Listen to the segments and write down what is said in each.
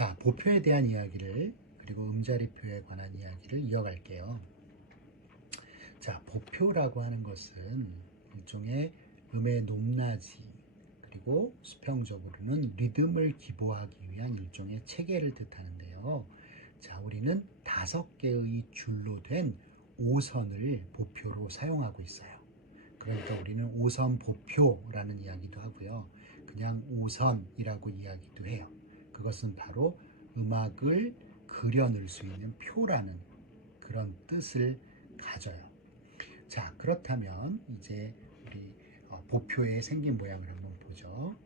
자, 보표에 대한 이야기를 그리고 음자리표에 관한 이야기를 이어갈게요. 자, 보표라고 하는 것은 일종의 음의 높낮이 그리고 수평적으로는 리듬을 기보하기 위한 일종의 체계를 뜻하는데요. 자, 우리는 5개의 줄로 된 5선을 보표로 사용하고 있어요. 그러니까 우리는 5선 보표라는 이야기도 하고요. 그냥 5선이라고 이야기도 해요. 그것은 바로 음악을 그려낼 수 있는 표라는 그런 뜻을 가져요. 자, 그렇다면 이제 우리 보표의 생긴 모양을 한번 보죠.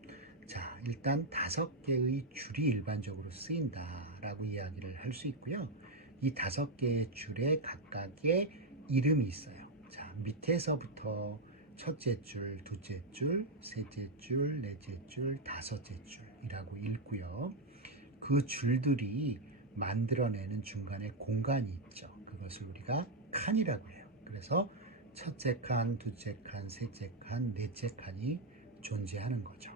자, 일단 5개의 줄이 일반적으로 쓰인다라고 이야기를 할 수 있고요. 이 5개의 줄에 각각의 이름이 있어요. 자, 밑에서부터 첫째 줄, 둘째 줄, 셋째 줄, 넷째 줄, 다섯째 줄이라고 읽고요. 그 줄들이 만들어내는 중간에 공간이 있죠. 그것을 우리가 칸이라고 해요. 그래서 첫째 칸, 둘째 칸, 셋째 칸, 넷째 칸이 존재하는 거죠.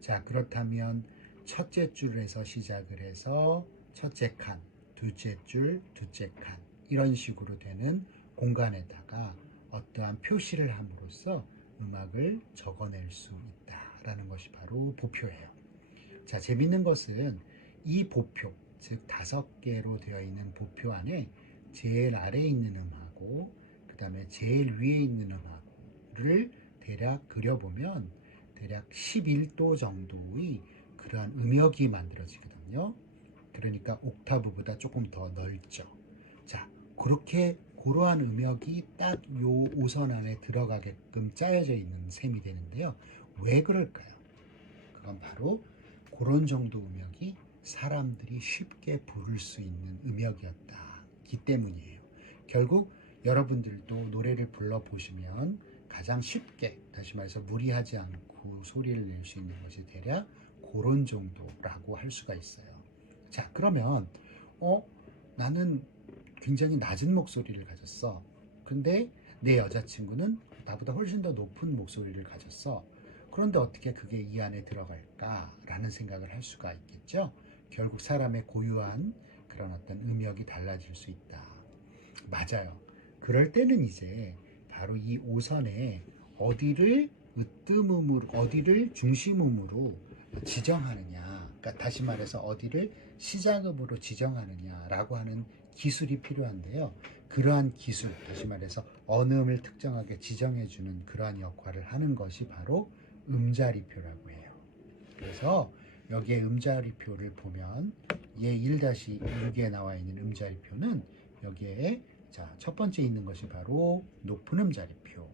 자, 그렇다면 첫째 줄에서 시작을 해서 첫째 칸, 둘째 줄, 둘째 칸 이런 식으로 되는 공간에다가 어떠한 표시를 함으로써 음악을 적어낼 수 있다라는 것이 바로 보표예요. 자, 재밌는 것은 이 보표, 즉 5개로 되어 있는 보표 안에 제일 아래에 있는 음하고 그 다음에 제일 위에 있는 음하고를 대략 그려보면 대략 11도 정도의 그러한 음역이 만들어지거든요. 그러니까 옥타브보다 조금 더 넓죠. 자, 그렇게 그러한 음역이 딱 요 5선 안에 들어가게끔 짜여져 있는 셈이 되는데요. 왜 그럴까요? 그건 바로 그런 정도 음역이 사람들이 쉽게 부를 수 있는 음역이었기 때문이에요. 결국 여러분들도 노래를 불러보시면 가장 쉽게, 다시 말해서 무리하지 않고 소리를 낼 수 있는 것이 대략 그런 정도라고 할 수가 있어요. 자, 그러면 나는 굉장히 낮은 목소리를 가졌어. 근데 내 여자친구는 나보다 훨씬 더 높은 목소리를 가졌어. 그런데 어떻게 그게 이 안에 들어갈까라는 생각을 할 수가 있겠죠. 결국 사람의 고유한 그런 어떤 음역이 달라질 수 있다. 맞아요. 그럴 때는 이제 바로 이 5선에 어디를 으뜸음으로, 어디를 중심음으로 지정하느냐, 그러니까 다시 말해서 어디를 시작음으로 지정하느냐라고 하는 기술이 필요한데요. 그러한 기술, 다시 말해서 어느 음을 특정하게 지정해주는 그러한 역할을 하는 것이 바로 음자리표라고 해요. 그래서 여기에 음자리표를 보면 얘 1-6에 나와 있는 음자리표는 여기에 자, 첫 번째 있는 것이 바로 높은 음자리표,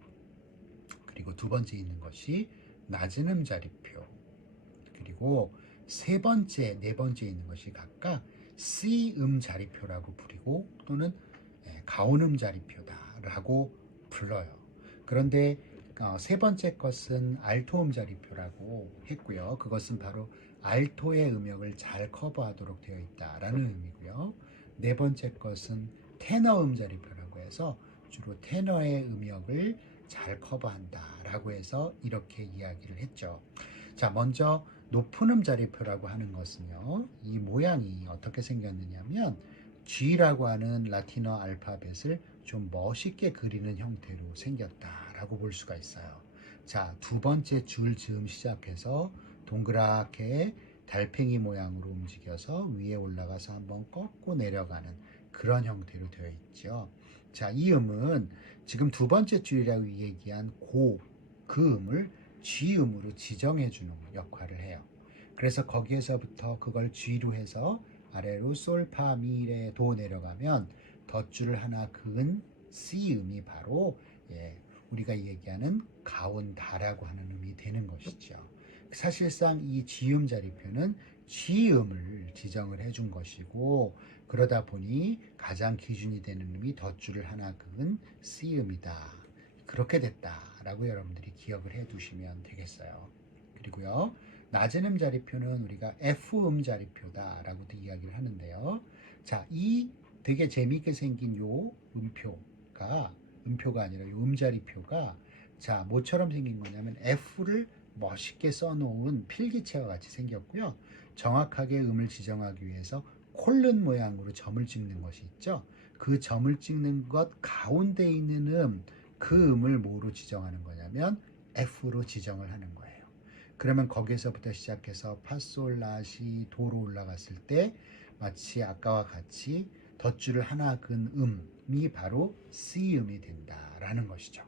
그리고 두 번째 있는 것이 낮은 음자리표, 그리고 세 번째, 네 번째 있는 것이 각각 C 음자리표라고 부르고 또는 가온 음자리표다라고 불러요. 그런데 세 번째 것은 알토 음자리표라고 했고요. 그것은 바로 알토의 음역을 잘 커버하도록 되어 있다라는 의미고요. 네 번째 것은 테너 음자리표라고 해서 주로 테너의 음역을 잘 커버한다라고 해서 이렇게 이야기를 했죠. 자, 먼저 높은 음자리표라고 하는 것은요, 이 모양이 어떻게 생겼느냐면 G라고 하는 라틴어 알파벳을 좀 멋있게 그리는 형태로 생겼다라고 볼 수가 있어요. 자, 두 번째 줄 즈음 시작해서 동그랗게 달팽이 모양으로 움직여서 위에 올라가서 한번 꺾고 내려가는 그런 형태로 되어 있죠. 자, 이 음은 지금 두 번째 줄이라고 얘기한 그 음을 G음으로 지정해 주는 역할을 해요. 그래서 거기에서부터 그걸 G로 해서 아래로 솔, 파, 미, 레, 도 내려가면 덧줄을 하나 그은 C음이 바로 우리가 얘기하는 가온다라고 하는 음이 되는 것이죠. 사실상 이 G음 자리표는 G음을 지정을 해준 것이고 그러다 보니 가장 기준이 되는 음이 덧줄을 하나 그은 C음이다. 그렇게 됐다라고 여러분들이 기억을 해 두시면 되겠어요. 그리고요, 낮은 음자리표는 우리가 F음 자리표다라고도 이야기를 하는데요. 자, 이 되게 재미있게 생긴 요 음표가 아니라 요 음자리표가 자, 뭐처럼 생긴 거냐면 F를 멋있게 써놓은 필기체와 같이 생겼고요. 정확하게 음을 지정하기 위해서 콜른 모양으로 점을 찍는 것이 있죠. 그 점을 찍는 것 가운데 있는 그 음을 뭐로 지정하는 거냐면 F로 지정을 하는 거예요. 그러면 거기서부터 시작해서 파솔라시 도로 올라갔을 때 마치 아까와 같이 덧줄을 하나 그은 음이 바로 C음이 된다라는 것이죠.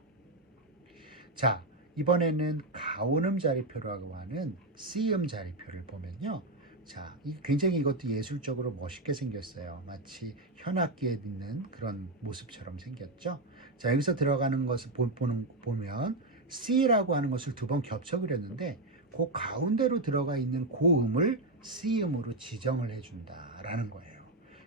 자, 이번에는 가온음 자리표라고 하는 C음 자리표를 보면요. 자, 굉장히 이것도 예술적으로 멋있게 생겼어요. 마치 현악기에 있는 그런 모습처럼 생겼죠. 자, 여기서 들어가는 것을 보면 C라고 하는 것을 두 번 겹쳐 그렸는데 그 가운데로 들어가 있는 고음을 C음으로 지정을 해준다라는 거예요.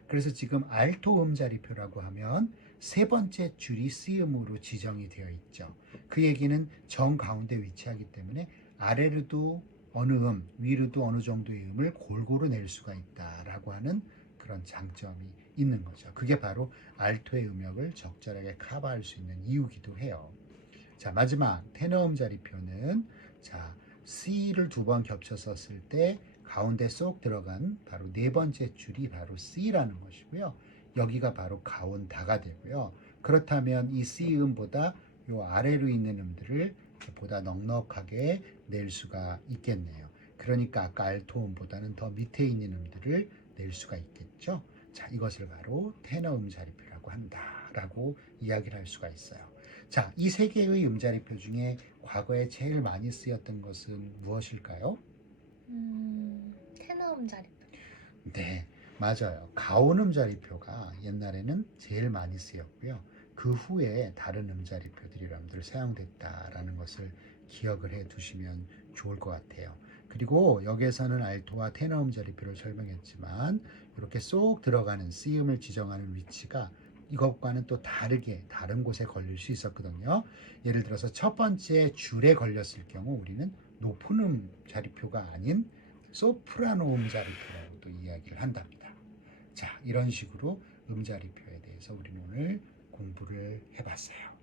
그래서 지금 알토 음자리표라고 하면 세 번째 줄이 C음으로 지정이 되어 있죠. 그 얘기는 정 가운데 위치하기 때문에 아래로도 어느 위로도 어느 정도의 음을 골고루 낼 수가 있다라고 하는 그런 장점이 있는 거죠. 그게 바로 알토의 음역을 적절하게 커버할 수 있는 이유기도 해요. 자, 마지막 테너 음자리표는 자, C를 두 번 겹쳐서 쓸 때 가운데 쏙 들어간 바로 네 번째 줄이 바로 C라는 것이고요. 여기가 바로 가온다가 되고요. 그렇다면 이 C음보다 요 아래로 있는 음들을 보다 넉넉하게 낼 수가 있겠네요. 그러니까 아까 알토음보다는 더 밑에 있는 음들을 낼 수가 있겠죠. 자, 이것을 바로 테너 음자리표라고 한다라고 이야기를 할 수가 있어요. 자, 이 세 개의 음자리표 중에 과거에 제일 많이 쓰였던 것은 무엇일까요? 테너 음자리표. 네, 맞아요. 가온 음자리표가 옛날에는 제일 많이 쓰였고요. 그 후에 다른 음자리표들이 여러분들 사용됐다라는 것을 기억을 해 두시면 좋을 것 같아요. 그리고 여기에서는 알토와 테너 음자리표를 설명했지만 이렇게 쏙 들어가는 C음을 지정하는 위치가 이것과는 또 다르게 다른 곳에 걸릴 수 있었거든요. 예를 들어서 첫 번째 줄에 걸렸을 경우 우리는 높은 음 자리표가 아닌 소프라노 음자리표라고도 이야기를 한답니다. 자, 이런 식으로 음자리표에 대해서 우리는 오늘 공부를 해봤어요.